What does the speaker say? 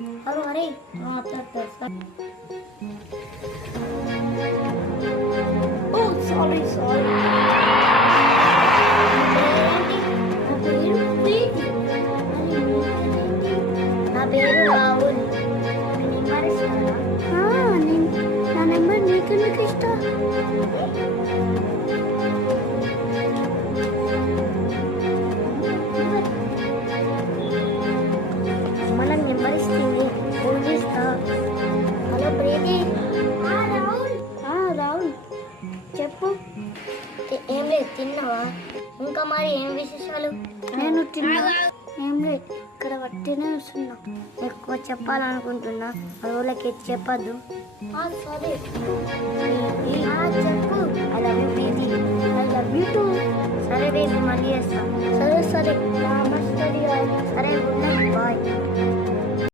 Hello Hari ఓ sorry sorry నా పేరు రాహుల్. నా నెంబర్ నీకెందుకు ఇష్టం? మనం నెంబర్ ఇస్తుంది ఫోన్ చేస్తా. హలో ప్రీతి. రాహుల్ చెప్పు. ఏం లేదు, తిన్నావా? ఇంకా మరి ఏం విశేషాలు? నేను తిన్నా. ఏం లేదు, ఇక్కడ వట్టినే వస్తున్నా. ఎక్కువ చెప్పాలనుకుంటున్నా, వాళ్ళకి చెప్పద్దు. సరే చెప్పు. I love you Preeti. I love you too. సరే బేబీ, మళ్ళీ చేస్తా. సరే సరే. సరే, గుడ్ నైట్, బాయ్.